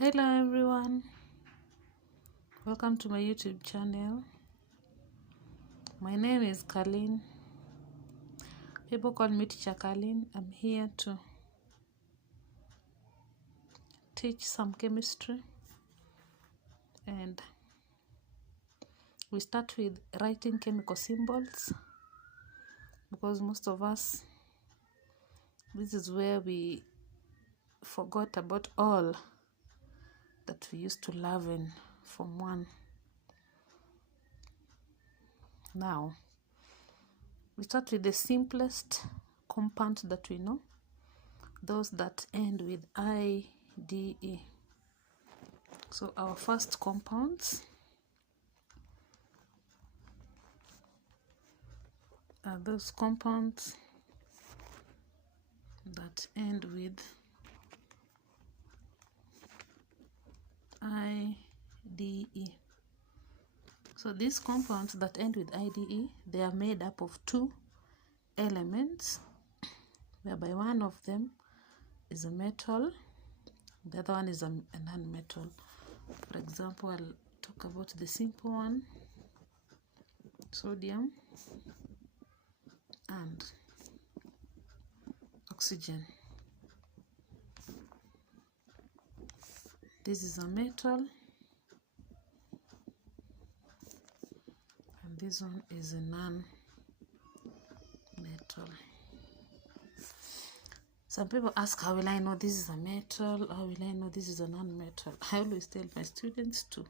Hello everyone, welcome to my YouTube channel. My name is Carlene. People call me Teacher Carlene. I'm here to teach some chemistry, and we start with writing chemical symbols because most of us, this is where we forgot about all that we used to love in Form 1. Now, we start with the simplest compound that we know, those that end with IDE. So our first compounds are those compounds that end with IDE. So these compounds that end with IDE, they are made up of two elements, whereby one of them is a metal, the other one is a non-metal. For example, I'll talk about the simple one, sodium and oxygen. This is a metal, and this one is a non-metal. Some people ask, how will I know this is a metal? How will I know this is a non-metal? I always tell my students to,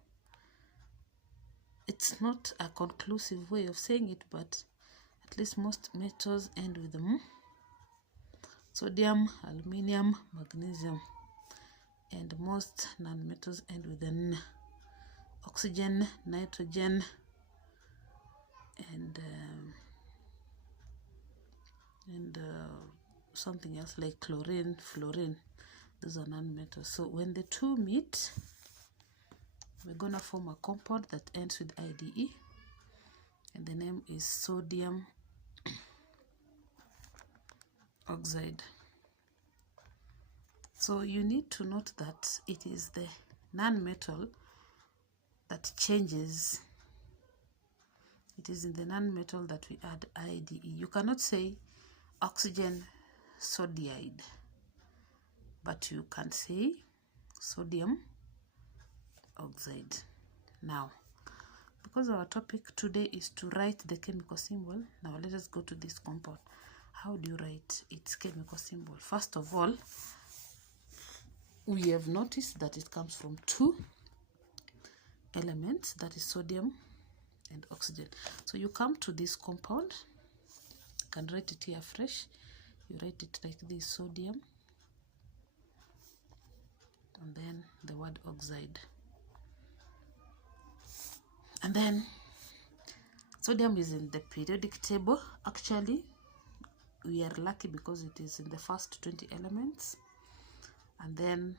it's not a conclusive way of saying it, but at least most metals end with M. Sodium, aluminium, magnesium, and most non-metals end with N. Oxygen, nitrogen, and something else like chlorine, fluorine. Those are non-metals. So when the two meet, we're gonna form a compound that ends with IDE, and the name is sodium oxide. So you need to note that it is the non-metal that changes. It is in the non-metal that we add IDE. You cannot say oxygen sodiide, but you can say sodium oxide. Now, because our topic today is to write the chemical symbol, now let us go to this compound. How do you write its chemical symbol? First of all, we have noticed that it comes from two elements, that is sodium and oxygen. So you come to this compound, you can write it here fresh. You write it like this: sodium, and then the word oxide. And then sodium is in the periodic table. Actually, we are lucky because it is in the first 20 elements, and then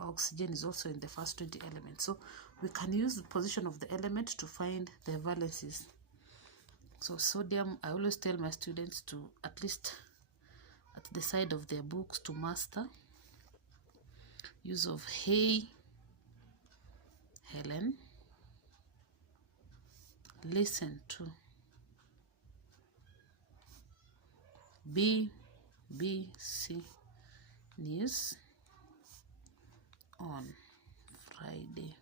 oxygen is also in the first 20 elements. So we can use the position of the element to find the valences. So sodium, I always tell my students to, at least at the side of their books, to master use of hey, Helen, listen to, BBC News on Friday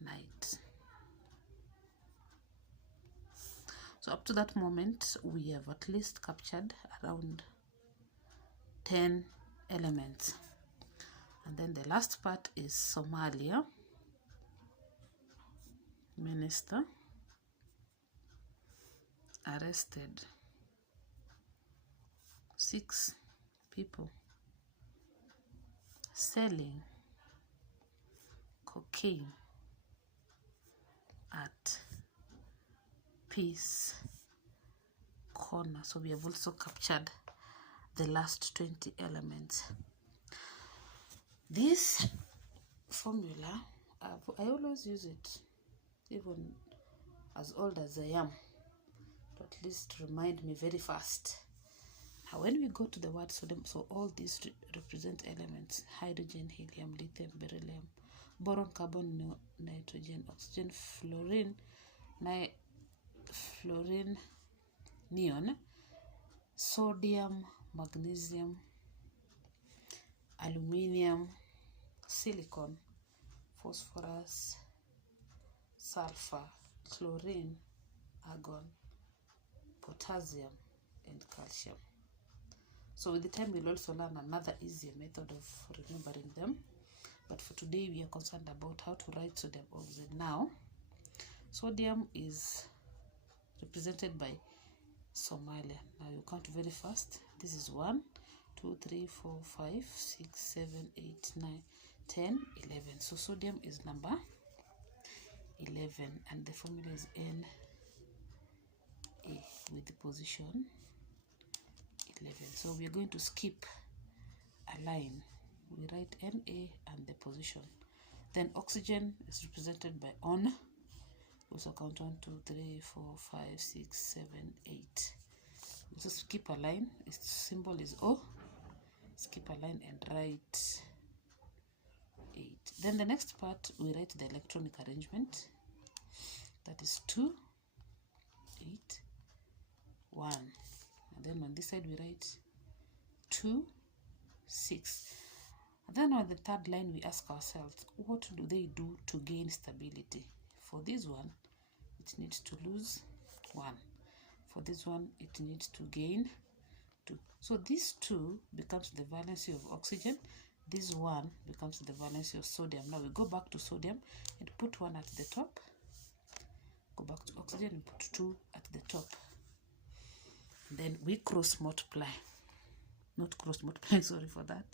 night. So up to that moment, we have at least captured around 10 elements. And then the last part is Somalia. Minister arrested 6 people selling cocaine at Peace Corner. So we have also captured the last 20 elements. This formula, I always use it, even as old as I am, to at least remind me very fast When we go to the word sodium, so all these represent elements: hydrogen, helium, lithium, beryllium, boron, carbon, nitrogen, oxygen, fluorine, neon, sodium, magnesium, aluminium, silicon, phosphorus, sulfur, chlorine, argon, potassium, and calcium. So with the time we'll also learn another easier method of remembering them, but for today we are concerned about how to write sodium oxide. Now sodium is represented by Somalia. Now you count very fast. This is 1, 2, 3, 4, 5, 6, 7, 8, 9, 10, 11. So sodium is number 11, and the formula is Na with the position 11. So we are going to skip a line. We write Na and the position. Then oxygen is represented by On. Also count 1, 2, 3, 4, 5, 6, 7, 8. We just skip a line. Its symbol is O. Skip a line and write 8. Then the next part, we write the electronic arrangement. That is 2, 8, 1. And then on this side we write 2, 6. And then on the third line we ask ourselves, what do they do to gain stability? For this one, it needs to lose 1. For this one, it needs to gain 2. So this 2 becomes the valency of oxygen. This 1 becomes the valency of sodium. Now we go back to sodium and put 1 at the top. Go back to oxygen and put 2 at the top. Then we cross multiply. Not cross multiply, sorry for that.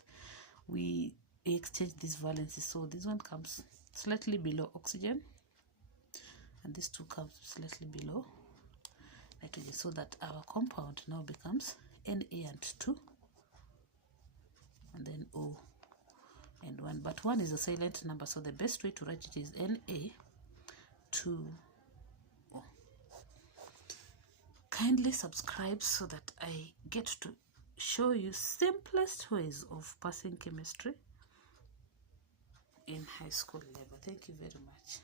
We exchange these valencies. So this one comes slightly below oxygen, and this 2 comes slightly below nitrogen, so that our compound now becomes Na and 2, and then O and 1. But 1 is a silent number, so the best way to write it is Na 2O. Kindly subscribe so that I get to show you simplest ways of passing chemistry in high school level. Thank you very much.